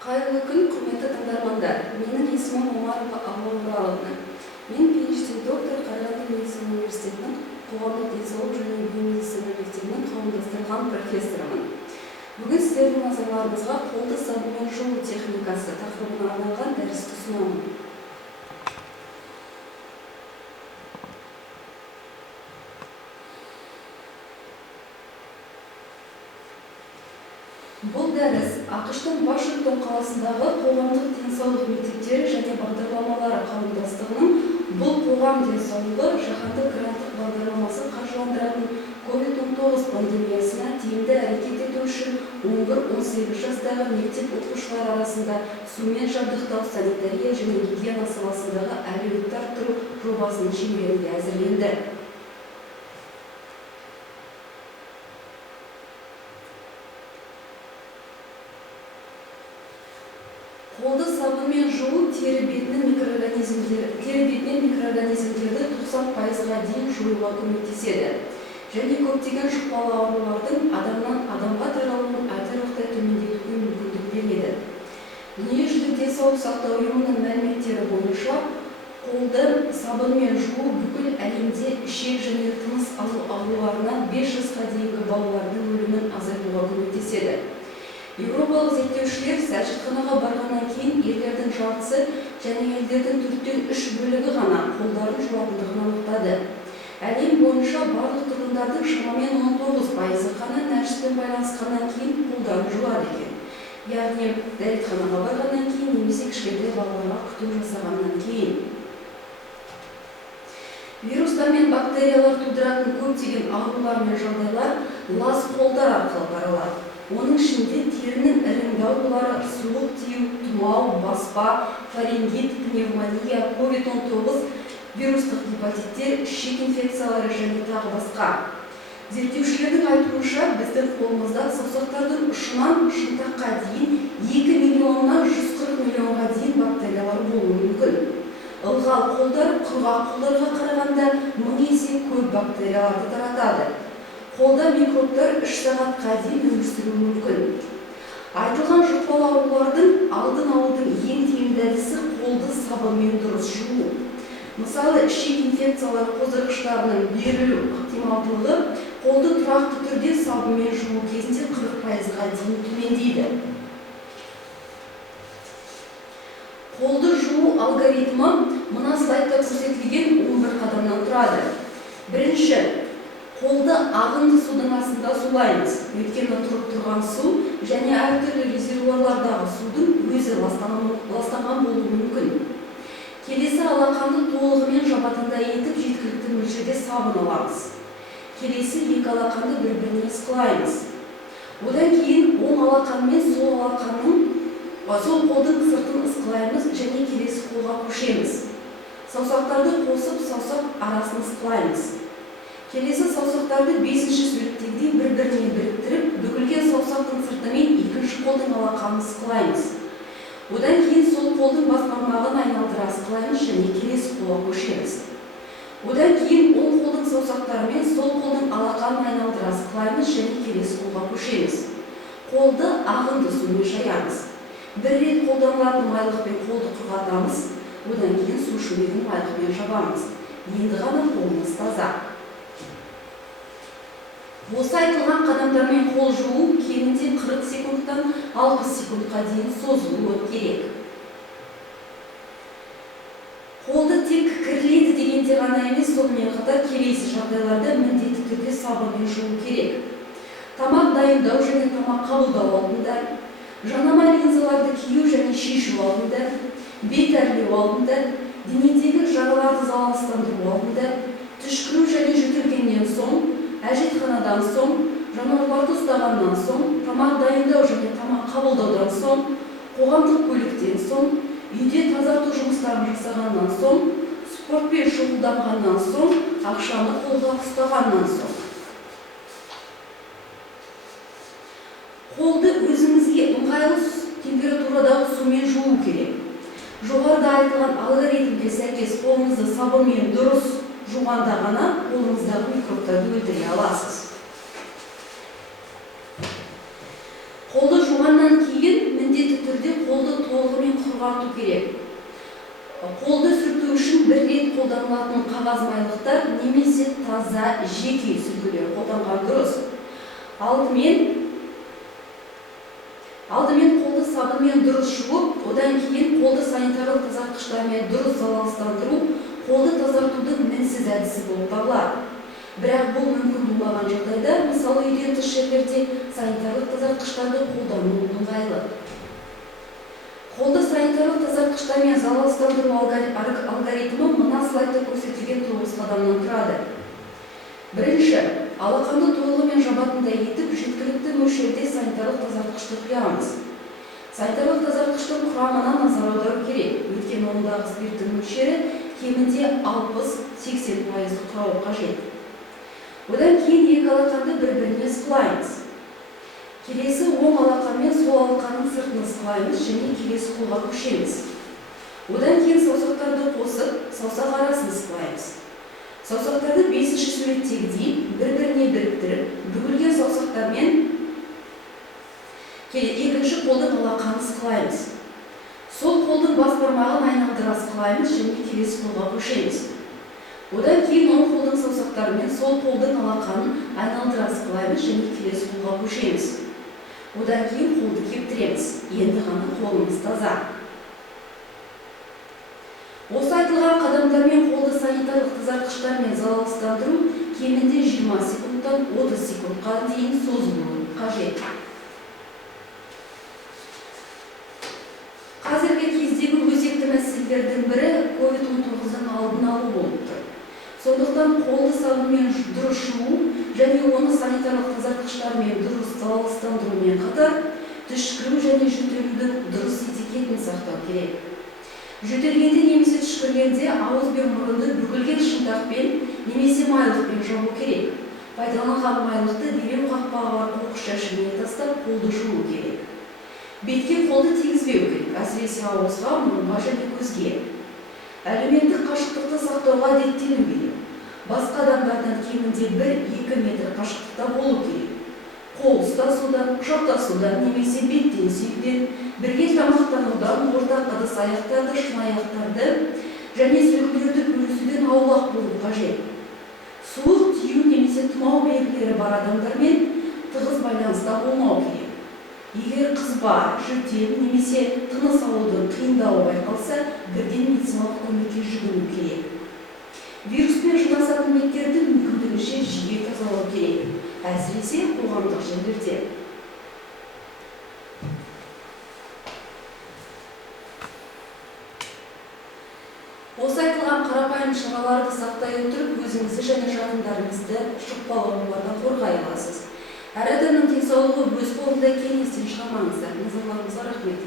Қайырлы күн, құрметті тыңдармандар. Менің есімім Омарова Алла Ораловна. Мен PhD доктор Қарағанды медицина университетінің қоғамдық денсаулық және биомедицина мектебінің қауымдастырылған профессорымын. Бүгін сіздердің назарларыңызға қолды сабынмен жуу техникасы тақырыбына арналған дәрісті ұсынамын. Бұл дәріс ақш-тың Вашингтон қаласындағы қоғамдық денсаулық мектептері және бағдарламалары қауымдастығының бұл қоғам денсаулығы жаһандық гранттық бағдарламасы қаржыландыратын COVID-19 пандемиясына тиімді әрекет ету үшін 11-18 жастағы мектеп оқушылары арасында сумен жабдықтау, санитария және гигиена саласындағы әлеуетті арттыру жобасының шеңберінде әзірленді. Қолды сабынмен жуу тері бетінен микроорганизмдерді 90%-ға дейін жоюға көмектеседі және көптеген жұқпалы аурулардың адамнан адамға таралуын айтарлықтай төмендетуге мүмкіндік береді. Дүниежүзілік денсаулық сақтау ұйымының мәліметтері бойынша, қолды сабынмен жуу бүкіл әлемде ішек және тыныс алу ауруларынан 5 жасқа дейінгі балалардың өлімін азайтуға көмектеседі. Еуропалық зерттеушілер сәжетханаға барғаннан кейін ерлердің жартысы және әйелдердің 4/3 бөлігі ғана қолдарын жуатындығын анықтады. Әлем бойынша барлық тұрғындардың шамамен 19% ғана нәжіспен байланысқаннан кейін қолдарын жуады екен. Яғни дәретханаға барғаннан кейін немесе кішкентай балаларға күтім жасағаннан кейін. Вирустар мен бактериялар тудыратын көптеген аурулар мен жағдайлар лас қолдар арқылы таралады. Оның ішінде терінің іріңді аурулары, суық тию, тұмау, баспа, фарингит, пневмония, COVID-19, вирустық гепатиттер, ішек инфекциялары және тағы басқа. Зерттеушілердің айтуынша, біздің қолымызда саусақтардың ұшынан шынтаққа дейін 2 миллионнан 140 миллионға дейін бактериялар болуы мүмкін. Ылғал қолдар құрғақ қолдарға қарағанда 1000 есе көп бактерияларды таратады. Қолда микробтар 3 сағатқа дейін өмір сүруі мүмкін. Айтылған жұқпалы аурулардың алдын алудың ең тиімді әдісі қолды сабынмен дұрыс жуу. Мысалы, ішек инфекциялар қоздырғыштарының берілу ықтималдылығы қолды тұрақты түрде сабынмен жуу кезінде 40%-ға дейін төмендейді. Қолды жуу алгоритмі мына слайдта көрсетілген 11 қадамнан тұрады. Бірінші, қолды ағынды судың астында сулаймыз. Өйткені тұрып тұрған су және әртүрлі резервуарлардағы судың өзі ластанған болуы мүмкін. Келесі, алақанды толығымен жабатындай етіп жеткілікті мөлшерде сабын аламыз. Келесі, екі алақанды бір-біріне ысқылаймыз. Одан кейін оң алақанмен сол қолдың сыртын ысқылаймыз және келесі қолға көшеміз. Саусақтарды қосып, саусақ арасын ысқылаймыз. Келесі, саусақтарды 5-ші суреттегідей бір-біріне біріктіріп, бүгілген саусақтың сыртымен екінші қолдың алақанын ысқылаймыз. Одан кейін сол қолдың бас бармағын айналдыра ысқылаймыз және келесі қолға көшеміз. Одан кейін оң қолдың саусақтарымен сол қолдың алақанын айналдыра ысқылаймыз және келесі қолға көшеміз. Қолды ағынды сумен шаямыз. Бір рет қолданылатын майлықпен қолды құрғатамыз, одан кейін су шүмегін майлықпен жабамыз. Енді ғана қолымыз таза. Осы айтылған қадамдармен қол жуу кемінде 40 секундтан 60 секундқа дейін созылуы керек. Қолды тек кірлейді дегенде ғана емес, сонымен қатар келесі жағдайларда міндетті түрде сабынмен жуу керек. Тамақ дайындау және тамақ қабылдау алдында, жанама линзаларды кию және шешу алдында, бет әрлеу алдында, денедегі жараларды залалсыздандыру алдында, түшкіру және жөтелгеннен соң, әжетханадан соң, жануарларды ұстағаннан соң, тамақ дайындау және тамақ қабылдаудан соң, қоғамдық көліктен соң, үйде тазарту жұмыстарын жасағаннан соң, спортпен шұғылданғаннан соң, ақшаны қолға ұстағаннан соң. Қолды өзіңізге ыңғайлы температурадағы сумен жуу керек. Жоғарыда айтылған алгоритмге сәйкес қолыңызды сабынмен дұрыс жуғанда ғана қолыңыздағы микробтарды өлтіре аласыз. Қолды жуғаннан кейін міндетті түрде қол құрғату керек. Қолды сүрту үшін бір рет қолданылатын қағаз майлықтар немесе таза жеке сүлгілер қолданған дұрыс. Алдымен қолды сабынмен дұрыс жуып, одан кейін қолды санитарлық тазартқыштармен дұрыс залалсыздандыру қолды тазартудың мінсіз әдісі болып табылады. Бірақ бұл мүмкін болмаған жағдайда, мысалы үйден тыс жерлерде санитарлық тазартқыштарды қолдану ыңғайлы. Қолды санитарлық тазартқыштармен залалсыздандыру алгоритмі мына слайдта көрсетілген 9 қадамнан тұрады. Бірінші, алақанды толығымен жабатындай етіп, жеткілікті мөлшерде санитарлық тазартқышты құямыз. Санитарлық тазартқыштың құрамына назар аудару керек, өйткені ондағы спирттің мөлшері кемінде 60-80% құрауы қажет. Одан кейін екі алақанды бір-біріне сықылаймыз. Келесі оң алақанмен сол алақанның сыртын сықылаймыз және келесі қолға көшеміз. Одан кейін саусақтарды қосып, саусақ арасын сықылаймыз. Саусақтарды 5-ші суреттегідей бір-біріне біріктіріп, бүгілген саусақтармен екінші қолдың алақанын сықылаймыз. Сол қолдың бас бармағын айналдыра сықылаймыз және келесі қолға көшеміз. Одан кейін оң қолдың саусақтарымен сол қолдың алақанын айналдыра сықылаймыз және келесі қолға көшеміз. Одан кейін қолды кептіреміз. Енді ғана қолымыз таза. Осы айтылған қадамдармен қолды санитарлық тазартқыштармен залалсыздандыру кемінде 20 секундтан 30 секундқа дейін созылуы қажет. Қазіргі кездегі өзекті мәселелердің бірі COVID-19-ның алдын алу болып тұр. Сондықтан қолды сабынмен дұрыс жуу және оны санитарлық тазартқыштармен дұрыс залалсыздандырумен қатар түшкіру және жөтелудің дұрыс этикетін сақтау керек. Жөтелгенде немесе түшкіргенде ауыз бен мұрынды бүгілген шынтақпен немесе майлықпен жабу керек. Пайдаланған майлықты дереу қақпағы бар қоқыс жәшігіне тастап қолды жуу керек. Бетке қолды тигізбеу керек, әсіресе ауызға, мұрынға және көзге. Әлеуметтік қашықтықты сақтауға әдеттену керек. Басқа адамдардан кемінде 1-2 метр қашықтықта болу керек. Қол ұстасудан, құшақтасудан немесе беттен сүюден, бірге тамақтанудан, ортақ ыдыс аяқтарды, шыны аяқтарды және сөмкелерді бөлісуден аулақ болу қажет. Суық тию немесе тұмау белгілері бар адамдармен тығыз байланыста болмау керек. Егер қызба, жөтел немесе тыныс алудың қиындауы байқалса, бірден медициналық көмекке жүгіну керек. Вируспен жанасатын беттерді мүмкіндігінше жиі тазалау керек, әсіресе қоғамдық жерлерде. Осы айтылған қарапайым шараларды сақтай отырып, өзіңізді және жақындарыңызды жұқпалы аурулардан қорғай аласыз. Әр адамның денсаулығы өз қолында екенін естен шығармаңыздар. Назарларыңызға рахмет.